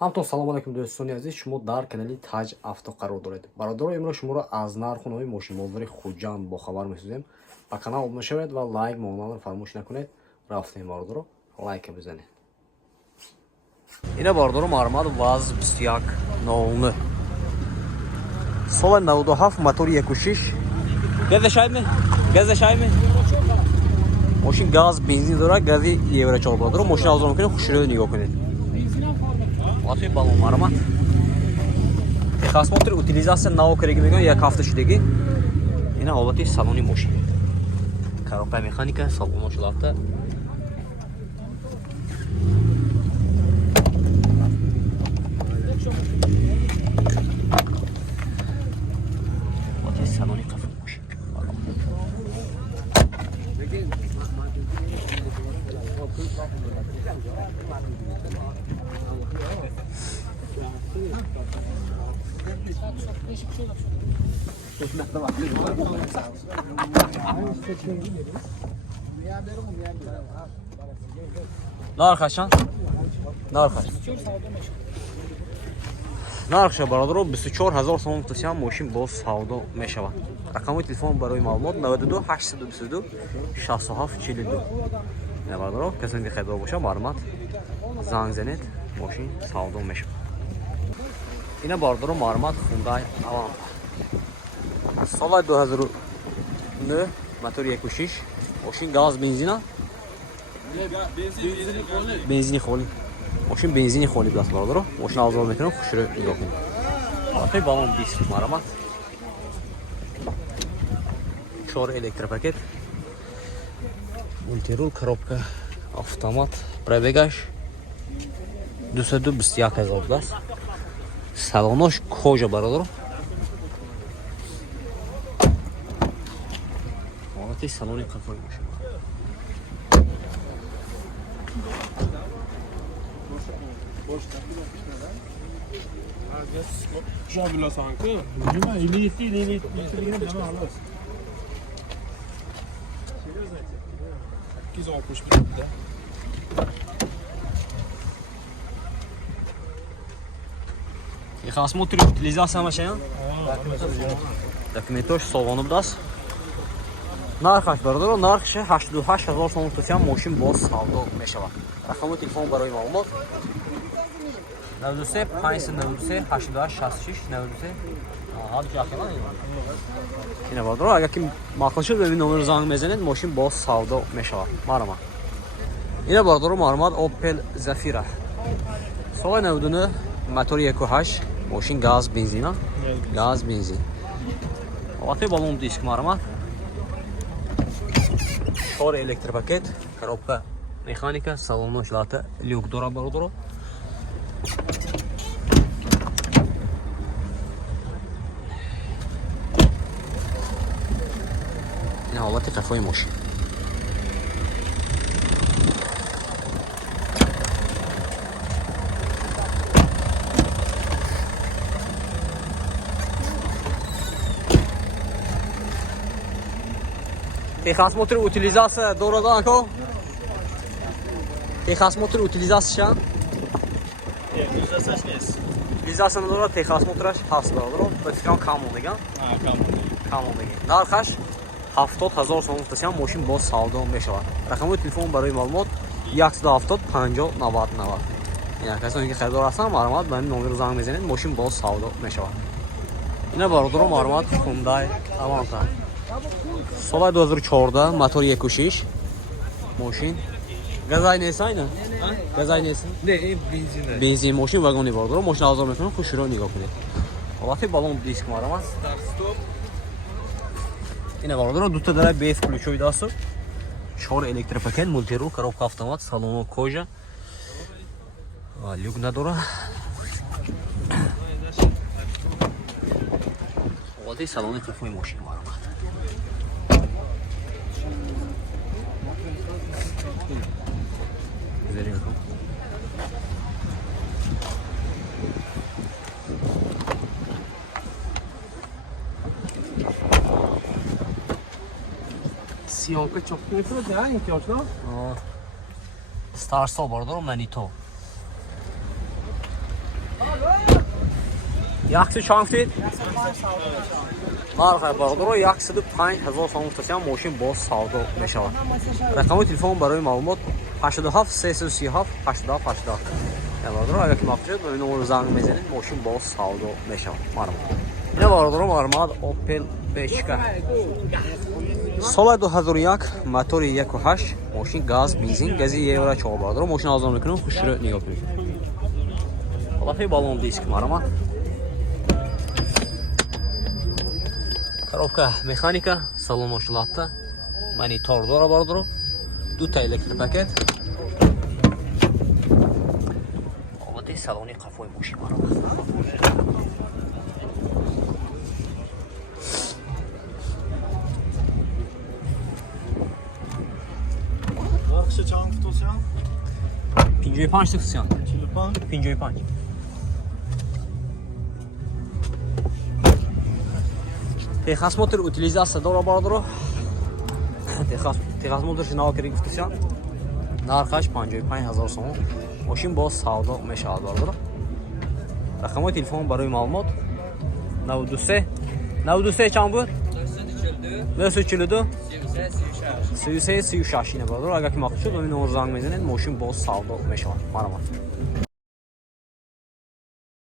ҳамтон салом алайкум дӯстони азиз, шумо дар канали Taj Авто қарор доред. Бародаро, имрӯз шуморо аз нархунои мошинбозари Хуҷанд бохабар месозем. Ба канал обуна шавед ва лайк монанро фаромӯш накунед. Рафтем бародаро, лайка бизанед. Ина бародаро Маҳмад ВАЗ 2109. Соли 97, мотори 1.6. Газашайме. Мошин газ, бензин дорад, гази евро 4 бародаро. Мошин авзор мекунед, хушрои нигоҳ кунед. Атои балон Маҳмад. Техосмотр утилизация наокреги мегӯям 1 ҳафта шудагӣ. Ина ҳолати салони мошин. Коробка механика, салон шулафта. Ҳолати салони қафл мошин. Нархашан? Нархша бародаро 24000 сом гуфтам, мошин боз савдо мешавад. Рақамои телефон барои маълумот 92 822 67 42. Ина бародаро, касе ки хайдор боша Маҳмад занг занед, мошин савдо мешавад. Ина бародаро Маҳмад Hyundai Elantra. Соли 2009, мотори 1.6, мошин газ, бензина. Бензини холи. Мошин бензини холи даст бародаро. Мошин авзор мекунем, хушро нигоҳ кунед. Атои балон диск Маҳмад. 4 электропакет. Мультирул, коробка, автомат, пробегаш 221 000 даст. Салонош кожа бародаро. Ҳолати салони қафои мошин. Şabila sanki. Cuma ili bitirgene bana alas. 260 bitti. Техосмотр утилизация машин. Документош салону даст. Нархаш бародаро, нархша 88000 сом гуфтам, мошин боз савдо мешавад. Рақамои телефон барои маълумот 93 593 88 66 93. Ҳади ҷахилан. Ина бародаро, агар ки мақсад шуд бебин номер занг мезанед, мошин боз савдо мешавад. Маҳмад. Ина бародаро Маҳмад Opel Zafira. Соли 99, мотори 1.8, мошин газ, бензина. Газ, бензин. Ҳолати балон диск Маҳмад. 4 электропакет, коробка механика, салонош лата люк дора бародаро. Ина ҳолати қафои мошин. Техосмотр утилизация дорад анко? Техосмотр утилизация? Utilizasyası neyiz? Утилизация надорад, техосмотраш ҳаст бародаро. Фикрам кам мондаган. Кам мондаган. Нархаш 70000 сом гуфтам, мошин боз савдо мешавад. Рақамои телефон барои маълумот 170 50 90 90. Ина касоне ки хайдор ҳастанд, Маҳмад ба ин номер занг мезанед, мошин боз савдо мешавад. Ина бародаро Маҳмад Hyundai Elantra. Соли 2014, мотори 1.6, мошин газай нест айна? Газай нест? Ne? Benzin. Бензин мошин вагони бародаро, мошин авзор мекунем, хушро нигоҳ кунед. Ҳолати балон диск Маҳмад. Start stop. Ина бародаро, дута дара без ключови дасту. 4 электропакет, мультирул, коробка автомат, салоно кожа. Люк надора. Ҳолати салони қафои мошин Маҳмад. Siyonka çok nefret ya ihtiyaçla. Старсо бародаро Манито. Яхсы чанд гуфтед? Нархи бардоро 105000 сом гуфтасиям мошин боз савдо мешавад. Рақамои телефон барои маълумот 87 337 87 87. Бардоро агар ки мақсад ба номер занг мезанед мошин боз савдо мешавад. Марҳамат. Ина бардоро марҳамат Opel Bechka. Соли 2001 мотори 1.8 мошин газ бензин гази евро 4 бардоро мошин арзон мекунам хушро нигоҳ кунед. Лафи балон диск марҳамат. Коробка механика, салон ошилатта, монитор дора бардоро, 2 электропакет. Албатта салони қафои мошин марҳамат. Нархи чанд гуфтасиям? 55 гуфтасиям. 45. 55. Техосмотр утилизация дора бардоро. Техосмотр шинава керик гуфтасиям. Нархаш 55000 сом. Мошин боз савдо мешавад бардоро. Рақамои телефон барои маълумот 92 чанд буд? 942 33 36 ина бардоро. Агар ки мақсуд шуд номер занг мезанед мошин боз савдо мешавад. Марҳамат.